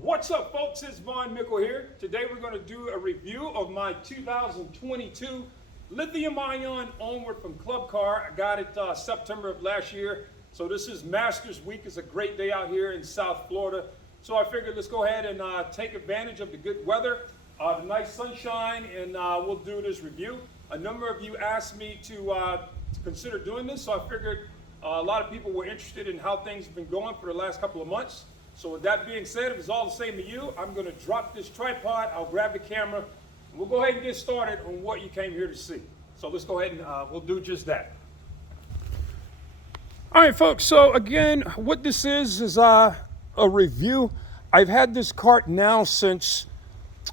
What's up, folks? It's Mickle here. Today we're going to do a review of my 2022 Lithium Ion Onward from Club Car. I got it September of last year. So this is Masters Week. It's a great day out here in South Florida. So I figured let's go ahead and take advantage of the good weather, the nice sunshine, and we'll do this review. A number of you asked me to consider doing this, so I figured a lot of people were interested in how things have been going for the last couple of months. So with that being said, if it's all the same to you, I'm going to drop this tripod, I'll grab the camera, and we'll go ahead and get started on what you came here to see. So let's go ahead and we'll do just that. All right, folks, so again, what this is a review. I've had this cart now since,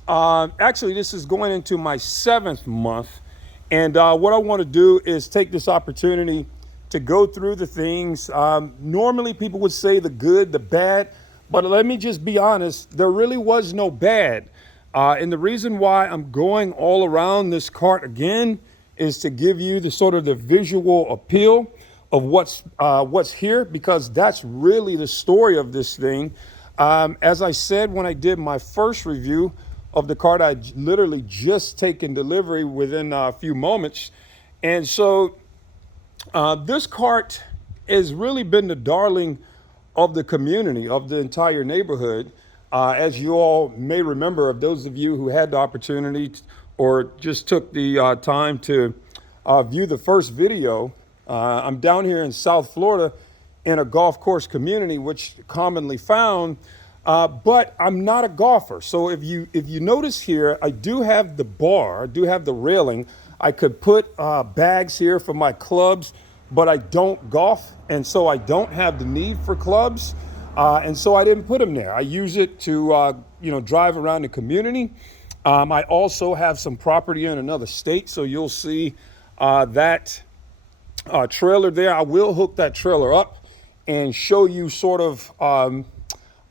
actually this is going into my 7th month. And what I want to do is take this opportunity to go through the things. Normally people would say the good, the bad, but let me just be honest, there really was no bad. And the reason why I'm going all around this cart again is to give you the sort of the visual appeal of what's here, because that's really the story of this thing. As I said when I did my first review of the cart, I literally just taken delivery within a few moments. And so this cart has really been the darling of the community, of the entire neighborhood. As you all may remember, of those of you who had the opportunity or just took the time to view the first video, I'm down here in South Florida in a golf course community, which commonly found, but I'm not a golfer. So if you notice here, I do have the bar, I do have the railing. I could put bags here for my clubs, but I don't golf, and so I don't have the need for clubs, and so I didn't put them there. I use it to drive around the community. I also have some property in another state, so you'll see that trailer there. I will hook that trailer up and show you sort of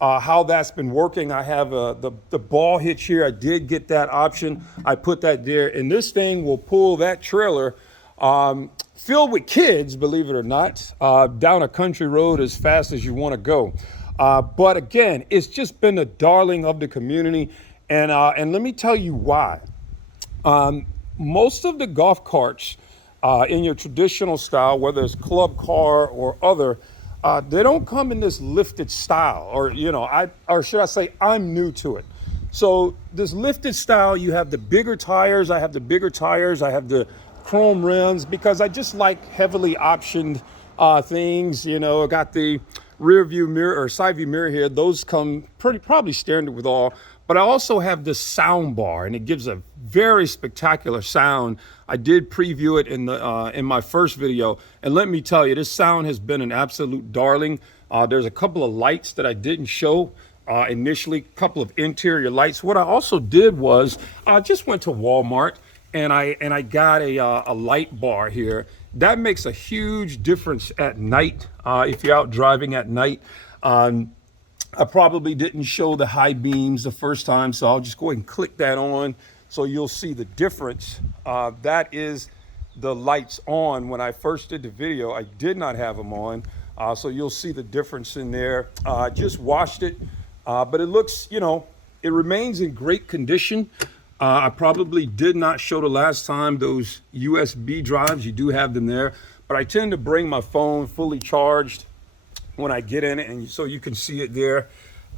how that's been working. I have the ball hitch here. I did get that option. I put that there, and this thing will pull that trailer filled with kids, believe it or not, down a country road as fast as you want to go. But again, it's just been a darling of the community, and let me tell you why. Most of the golf carts in your traditional style, whether it's club car or other, they don't come in this lifted style, or should I say, I'm new to it. So this lifted style, you have the bigger tires. I have the bigger tires. I have the chrome rims because I just like heavily optioned things. I got the rear view mirror or side view mirror here. Those come probably standard with all. But I also have this sound bar, and it gives a very spectacular sound. I did preview it in my first video, and let me tell you, this sound has been an absolute darling. There's a couple of lights that I didn't show initially, a couple of interior lights. What I also did was I just went to Walmart and I got a light bar here. That makes a huge difference at night if you're out driving at night. I probably didn't show the high beams the first time, so I'll just go ahead and click that on so you'll see the difference. That is the lights on. When I first did the video, I did not have them on, so you'll see the difference in there. I just washed it, but it looks, it remains in great condition. I probably did not show the last time those USB drives. You do have them there, but I tend to bring my phone fully charged when I get in it, and so you can see it there,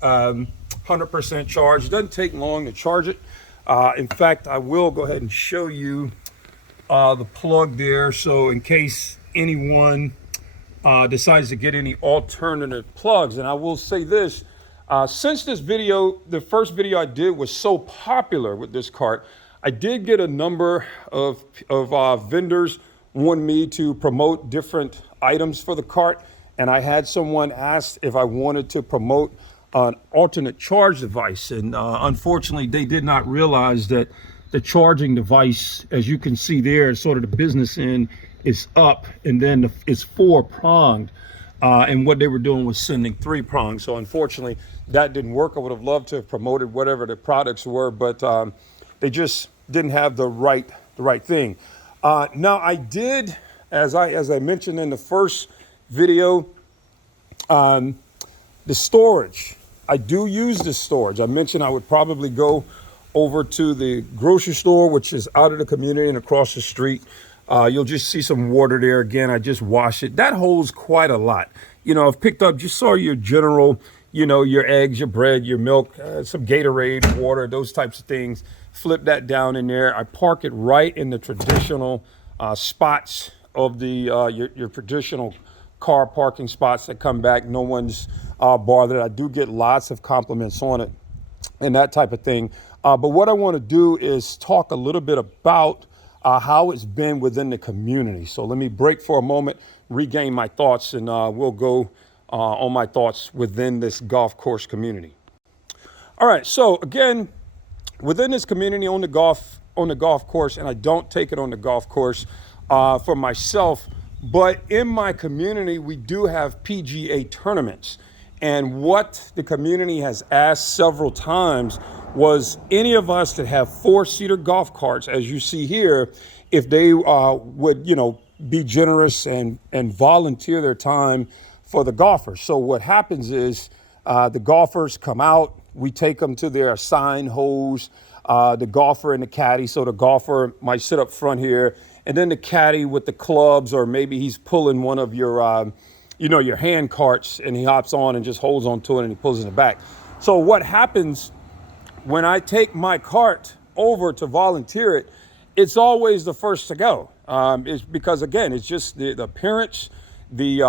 100% charged. It doesn't take long to charge it. In fact, I will go ahead and show you the plug there, so in case anyone decides to get any alternative plugs. And I will say this, since this video, the first video I did was so popular with this cart, I did get a number of vendors wanting me to promote different items for the cart. And I had someone ask if I wanted to promote an alternate charge device. And unfortunately, they did not realize that the charging device, as you can see there, sort of the business end is up, and then it's 4-pronged. And what they were doing was sending 3-pronged. So unfortunately, that didn't work. I would have loved to have promoted whatever the products were, but they just didn't have the right thing. Now I did, as I mentioned in the first video, the storage I do use this storage. I mentioned I would probably go over to the grocery store, which is out of the community and across the street. You'll just see some water there. Again, I just wash it. That holds quite a lot. I've picked up just sort of your general, your eggs, your bread, your milk, some Gatorade, water, those types of things. Flip that down in there. I park it right in the traditional spots of the your traditional car parking spots that come back. No one's bothered. I do get lots of compliments on it and that type of thing. But what I want to do is talk a little bit about how it's been within the community. So let me break for a moment, regain my thoughts, and we'll go on my thoughts within this golf course community. All right. So again, within this community on the golf course, and I don't take it on the golf course for myself, but in my community, we do have PGA tournaments. And what the community has asked several times was any of us that have 4-seater golf carts, as you see here, if they would, be generous and volunteer their time for the golfers. So what happens is the golfers come out, we take them to their assigned holes, the golfer and the caddy. So the golfer might sit up front here, and then the caddy with the clubs, or maybe he's pulling one of your, your hand carts, and he hops on and just holds on to it and he pulls in the back. So what happens when I take my cart over to volunteer it, it's always the first to go. It's because, again, it's just the appearance, the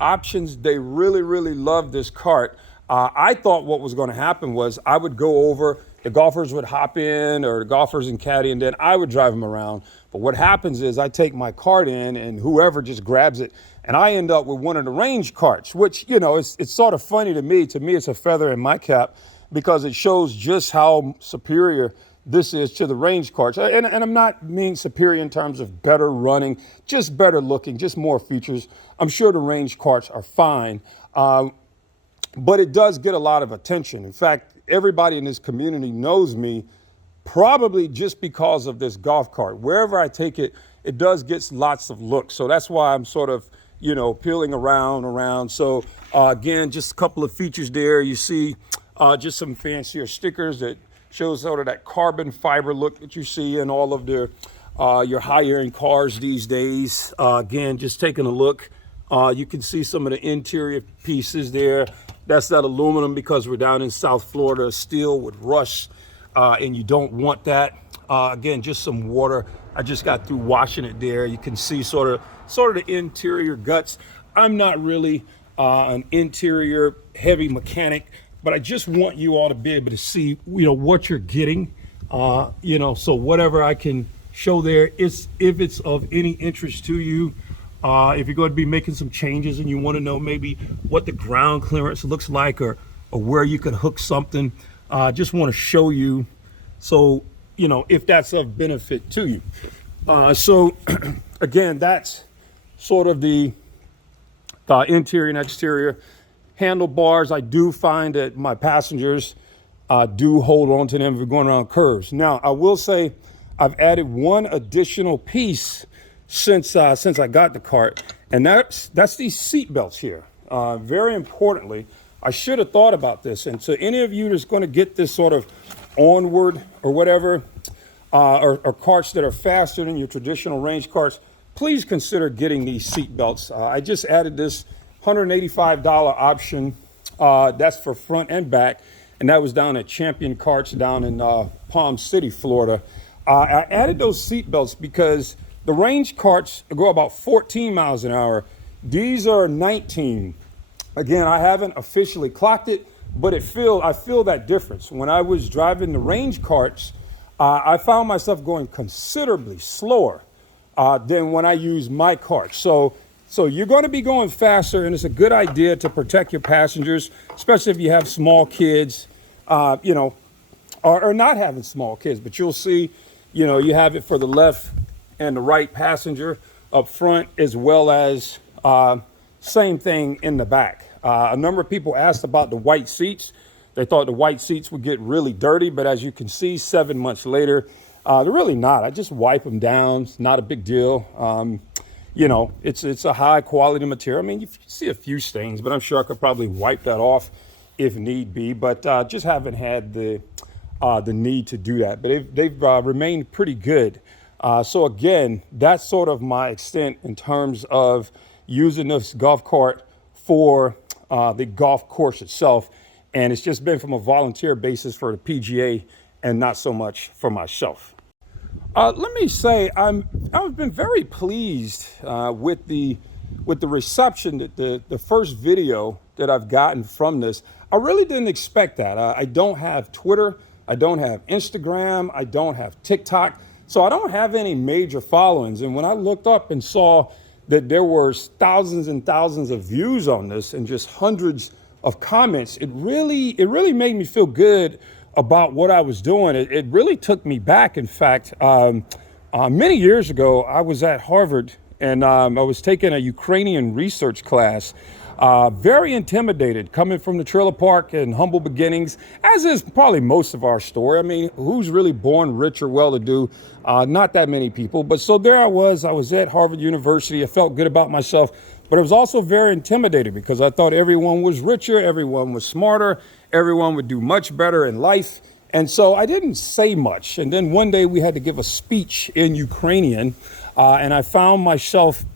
options. They really, really love this cart. I thought what was going to happen was I would go over, the golfers would hop in, or the golfers and caddy, and then I would drive them around. But what happens is I take my cart in and whoever just grabs it, and I end up with one of the range carts, which, it's sort of funny to me. To me, it's a feather in my cap because it shows just how superior this is to the range carts. And I'm not mean superior in terms of better running, just better looking, just more features. I'm sure the range carts are fine. But it does get a lot of attention. In fact, everybody in this community knows me probably just because of this golf cart. Wherever I take it, it does get lots of looks. So that's why I'm sort of, peeling around. So again, just a couple of features there. You see just some fancier stickers that shows sort of that carbon fiber look that you see in all of your high-end cars these days. Again, just taking a look. You can see some of the interior pieces there. That's that aluminum because we're down in South Florida. Steel with rust, and you don't want that. Again, just some water. I just got through washing it there. You can see sort of the interior guts. I'm not really an interior heavy mechanic, but I just want you all to be able to see, what you're getting. So whatever I can show there, if it's of any interest to you. If you're going to be making some changes and you want to know maybe what the ground clearance looks like, or where you could hook something, just want to show you. So, if that's of benefit to you. So again, that's sort of the interior and exterior. Handlebars, I do find that my passengers do hold on to them if we're going around curves. Now, I will say I've added one additional piece since I got the cart, and that's these seat belts here. Very importantly, I should have thought about this. And so any of you that's going to get this sort of Onward or whatever, or carts that are faster than your traditional range carts, please consider getting these seat belts. I just added this $185 option. That's for front and back, and that was down at Champion Carts down in Palm City, Florida. I added those seat belts because the range carts go about 14 miles an hour. These are 19. Again, I haven't officially clocked it, but I feel that difference. When I was driving the range carts, I found myself going considerably slower than when I use my cart. So you're going to be going faster, and it's a good idea to protect your passengers, especially if you have small kids, or not having small kids. But you'll see, you have it for the left and the right passenger up front, as well as same thing in the back. A number of people asked about the white seats. They thought the white seats would get really dirty, but as you can see, 7 months later, they're really not. I just wipe them down. It's not a big deal. It's a high quality material. I mean, you see a few stains, but I'm sure I could probably wipe that off if need be, but just haven't had the need to do that. But they've remained pretty good. So again, that's sort of my extent in terms of using this golf cart for the golf course itself. And it's just been from a volunteer basis for the PGA and not so much for myself. Let me say I've been very pleased with the reception that the first video that I've gotten from this. I really didn't expect that. I don't have Twitter, I don't have Instagram, I don't have TikTok, so I don't have any major followings. And when I looked up and saw that there were thousands and thousands of views on this and just hundreds of comments, it really made me feel good about what I was doing. It really took me back. In fact, many years ago, I was at Harvard and I was taking a Ukrainian research class. Very intimidated, coming from the trailer park and humble beginnings, as is probably most of our story. I mean, who's really born rich or well-to-do? Not that many people. But so there I was at Harvard University. I felt good about myself, but I was also very intimidated because I thought everyone was richer, everyone was smarter, everyone would do much better in life. And so I didn't say much. And then one day we had to give a speech in Ukrainian, and I found myself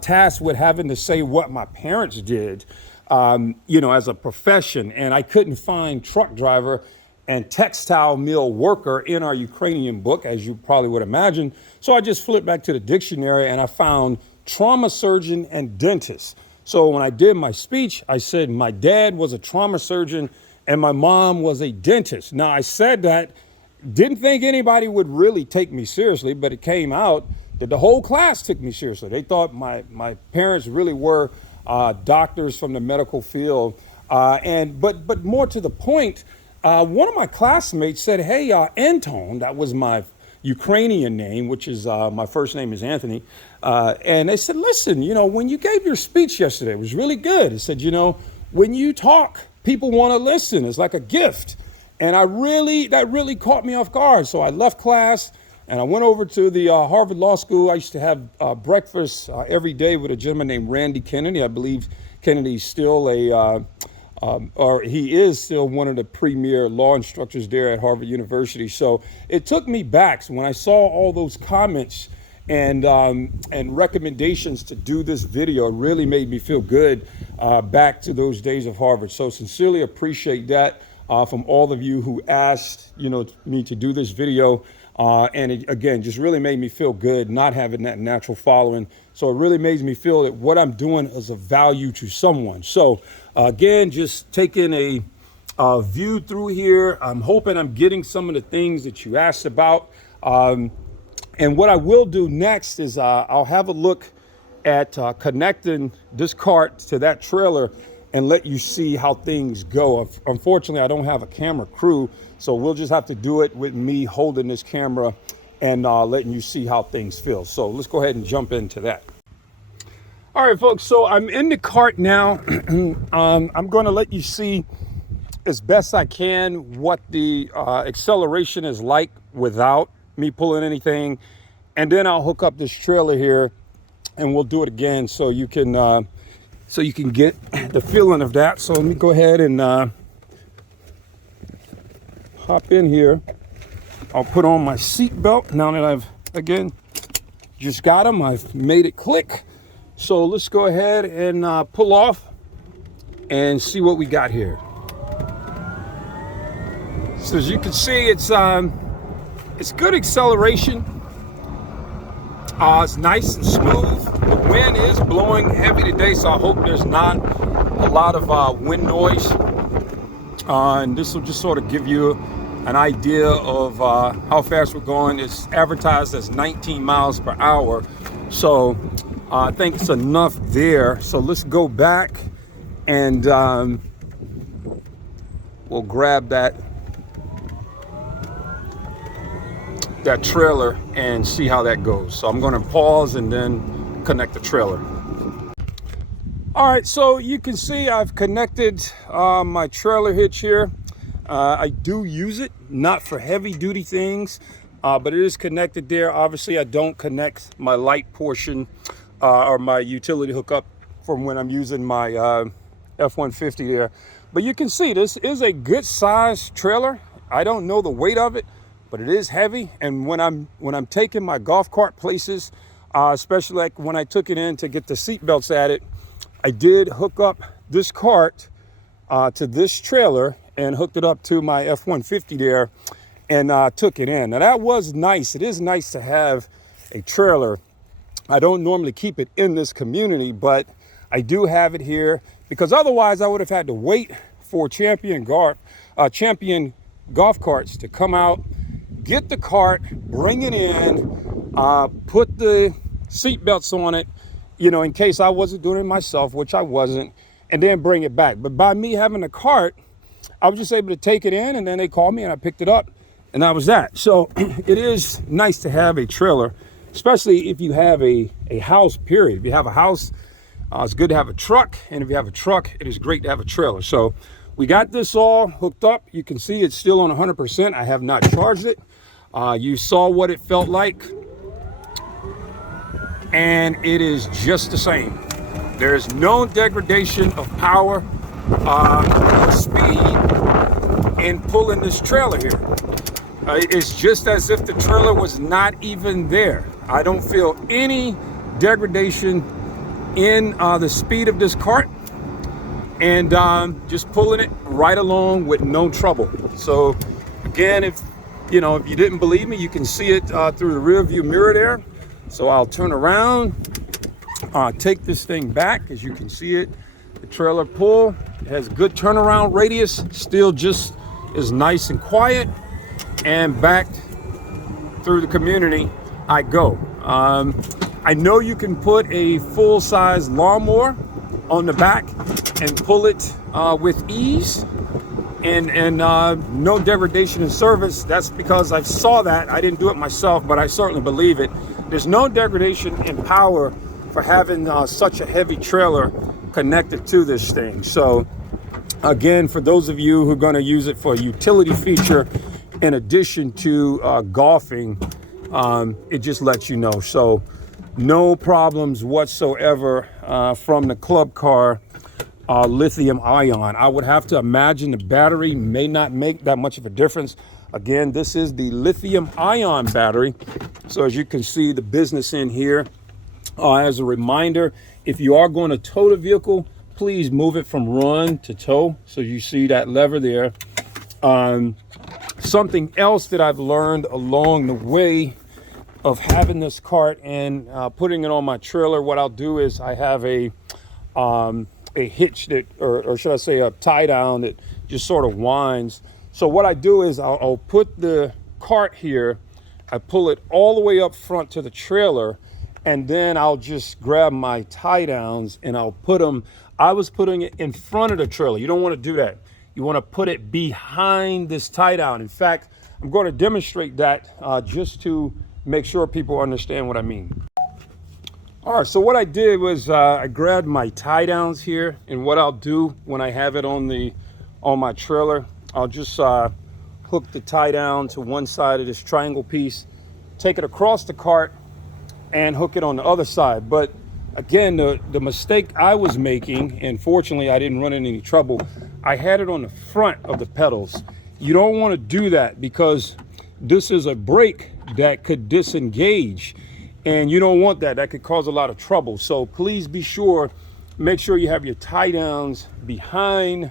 tasked with having to say what my parents did, as a profession. And I couldn't find truck driver and textile mill worker in our Ukrainian book, as you probably would imagine. So I just flipped back to the dictionary and I found trauma surgeon and dentist. So when I did my speech, I said my dad was a trauma surgeon and my mom was a dentist. Now, I said that, didn't think anybody would really take me seriously, but it came out that the whole class took me seriously. They thought my parents really were doctors from the medical field. But more to the point, one of my classmates said, hey, Anton, that was my Ukrainian name, which is my first name is Anthony. And they said, listen, when you gave your speech yesterday, it was really good. It said, when you talk, people want to listen. It's like a gift. And that really caught me off guard. So I left class and I went over to the Harvard Law School. I used to have breakfast every day with a gentleman named Randy Kennedy. I believe Kennedy's still he is still one of the premier law instructors there at Harvard University. So it took me back. So when I saw all those comments and recommendations to do this video, it really made me feel good back to those days of Harvard. So sincerely appreciate that from all of you who asked, me to do this video. And it, again, just really made me feel good not having that natural following. So it really made me feel that what I'm doing is of value to someone. So again, just taking a view through here. I'm hoping I'm getting some of the things that you asked about. And what I will do next is I'll have a look at connecting this cart to that trailer and let you see how things go. Unfortunately, I don't have a camera crew, so we'll just have to do it with me holding this camera and letting you see how things feel. So let's go ahead and jump into that. All right, folks, so I'm in the cart now. I'm going to let you see as best I can what the acceleration is like without me pulling anything. And then I'll hook up this trailer here and we'll do it again so you can get the feeling of that. So let me go ahead and hop in here. I'll put on my seat belt now that I've, again, just got them. I've made it click. So let's go ahead and pull off and see what we got here. So as you can see, it's good acceleration. It's nice and smooth. The wind is blowing heavy today, so I hope there's not a lot of wind noise. And this will just sort of give you an idea of how fast we're going. It's advertised as 19 miles per hour. So I think it's enough there. So let's go back and we'll grab that trailer and see how that goes. So I'm going to pause and then connect the trailer. All right, so you can see I've connected my trailer hitch here. I do use it, not for heavy duty things, but it is connected there. Obviously, I don't connect my light portion or my utility hookup from when I'm using my F-150 there. But you can see this is a good size trailer. I don't know the weight of it, but it is heavy. And when I'm taking my golf cart places, especially like when I took it in to get the seat belts added, I did hook up this cart to this trailer and hooked it up to my F-150 there and took it in. Now that was nice. It is nice to have a trailer. I don't normally keep it in this community, but I do have it here because otherwise I would have had to wait for champion golf carts to come out, get the cart, bring it in, put the seat belts on it, you know, in case I wasn't doing it myself, which I wasn't, and then bring it back. But by me having a cart, I was just able to take it in, and then they called me and I picked it up, and that was that. So it is nice to have a trailer, especially if you have a house, period. If you have a house, it's good to have a truck, and if you have a truck, it is great to have a trailer. So we got this all hooked up. You can see it's still on 100%. I have not charged it. You saw what it felt like, and it is just the same. There's no degradation of power or speed in pulling this trailer here. It's just as if the trailer was not even there. I don't feel any degradation in the speed of this cart, and just pulling it right along with no trouble. So again, if you didn't believe me, you can see it through the rear view mirror there. So I'll turn around, take this thing back. As you can see it, the trailer pull, it has good turnaround radius, still just is nice and quiet, and back through the community I go. I know you can put a full-size lawnmower on the back and pull it with ease, and no degradation in service. That's because I saw that. I didn't do it myself, but I certainly believe it. There's no degradation in power for having such a heavy trailer connected to this thing. So again, for those of you who are going to use it for a utility feature in addition to golfing, it just lets you know. So no problems whatsoever from the club car lithium ion. I would have to imagine the battery may not make that much of a difference. Again, this is the lithium ion battery. So as you can see, the business in here. As a reminder, if you are going to tow the vehicle, please move it from run to tow. So you see that lever there. Something else that I've learned along the way of having this cart and putting it on my trailer, what I'll do is I have a hitch that, or should I say a tie down that just sort of winds. So what I do is I'll put the cart here, I pull it all the way up front to the trailer, and then I'll just grab my tie downs and I'll put them, I was putting it in front of the trailer. You don't want to do that. You want to put it behind this tie down. In fact, I'm going to demonstrate that just to make sure people understand what I mean. All right, so what I did was I grabbed my tie downs here, and what I'll do when I have it on my trailer, I'll just hook the tie down to one side of this triangle piece, take it across the cart, and hook it on the other side. But again, the mistake I was making, and fortunately I didn't run into any trouble, I had it on the front of the pedals. You don't want to do that because this is a brake that could disengage, and you don't want that. That could cause a lot of trouble. So please be sure, make sure you have your tie downs behind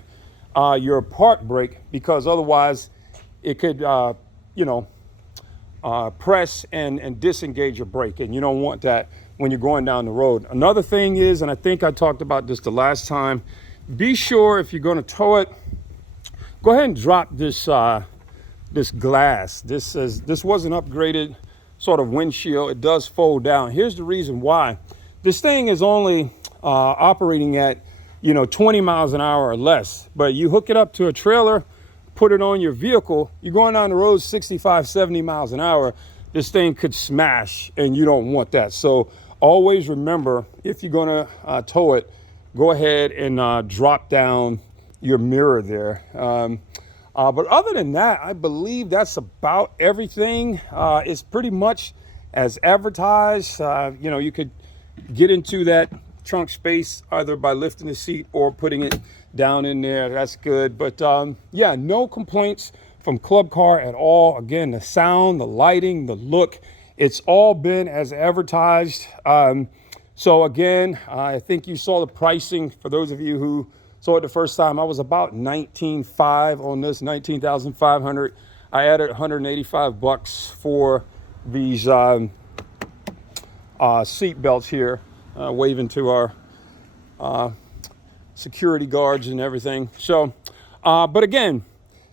your park brake, because otherwise it could press and disengage your brake, and you don't want that when you're going down the road. Another thing is, and I think I talked about this the last time, be sure if you're going to tow it, go ahead and drop this this glass. This was an upgraded sort of windshield. It does fold down. Here's the reason why. This thing is only operating at 20 miles an hour or less, but you hook it up to a trailer, put it on your vehicle, you're going down the road 65, 70 miles an hour, this thing could smash, and you don't want that. So always remember, if you're going to tow it, go ahead and drop down your mirror there. But other than that, I believe that's about everything. It's pretty much as advertised. You could get into that trunk space either by lifting the seat or putting it down in there. That's good. But yeah, no complaints from Club Car at all. Again, the sound, the lighting, the look, it's all been as advertised. So again, I think you saw the pricing. For those of you who saw it the first time, I was about $19,500 on this, $19,500. I added $185 for these seat belts here, waving to our security guards and everything. So, but again,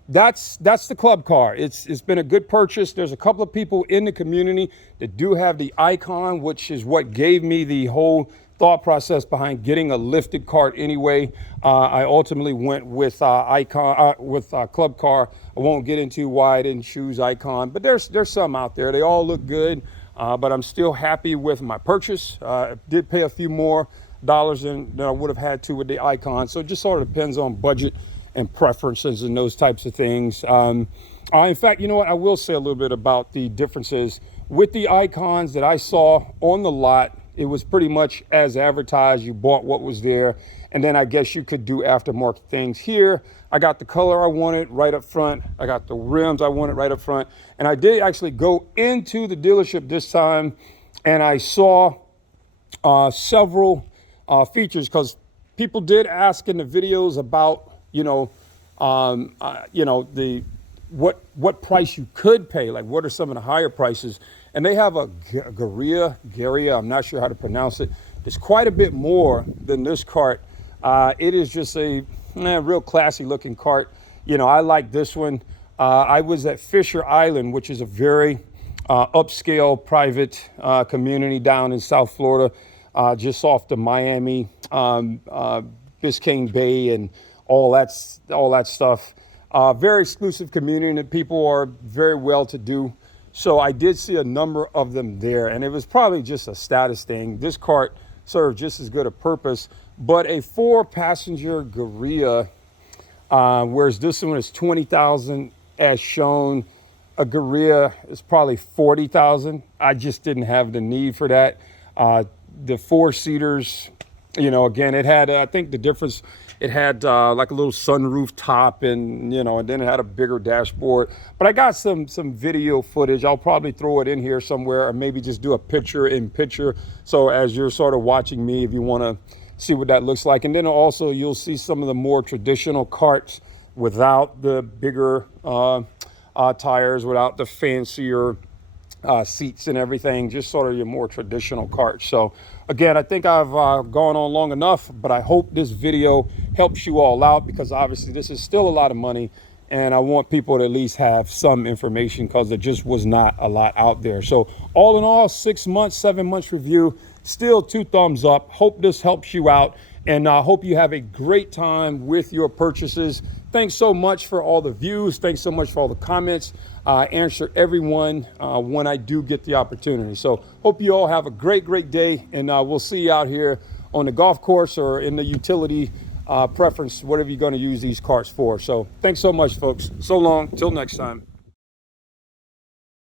that's the Club Car. It's been a good purchase. There's a couple of people in the community that do have the Icon, which is what gave me the whole thought process behind getting a lifted cart anyway. I ultimately went with Club Car. I won't get into why I didn't choose Icon, but there's some out there. They all look good, but I'm still happy with my purchase. I did pay a few more dollars than I would have had to with the Icon, so it just sort of depends on budget and preferences and those types of things. In fact, you know what? I will say a little bit about the differences with the Icons that I saw on the lot. It was pretty much as advertised. You bought what was there, and then I guess you could do aftermarket things. Here, I got the color I wanted right up front. I got the rims I wanted right up front. And I did actually go into the dealership this time, and I saw several features, because people did ask in the videos about, what price you could pay, like what are some of the higher prices. And they have a Garia, I'm not sure how to pronounce it. It's quite a bit more than this cart. It is just a real classy looking cart. I like this one. I was at Fisher Island, which is a very upscale private community down in South Florida, just off the Miami, Biscayne Bay and all that stuff. Very exclusive community, and people are very well to do. So I did see a number of them there, and it was probably just a status thing. This cart served just as good a purpose, but a 4-passenger Garia, whereas this one is $20,000 as shown. A Garia is probably $40,000. I just didn't have the need for that. The 4-seaters, again, it had, I think the difference, it had like a little sunroof top, and and then it had a bigger dashboard. But I got some video footage. I'll probably throw it in here somewhere, or maybe just do a picture-in-picture. So as you're sort of watching me, if you want to see what that looks like. And then also you'll see some of the more traditional carts without the bigger tires, without the fancier seats and everything, just sort of your more traditional carts. So again, I think I've gone on long enough, but I hope this video helps you all out, because obviously this is still a lot of money, and I want people to at least have some information, because there just was not a lot out there. So all in all, 6 months, 7 months review, still 2 thumbs up. Hope this helps you out, and I hope you have a great time with your purchases. Thanks so much for all the views. Thanks so much for all the comments. I answer everyone when I do get the opportunity. So hope you all have a great day, and we'll see you out here on the golf course or in the utility preference, whatever you're going to use these carts for. So thanks so much, folks. So long, till next time.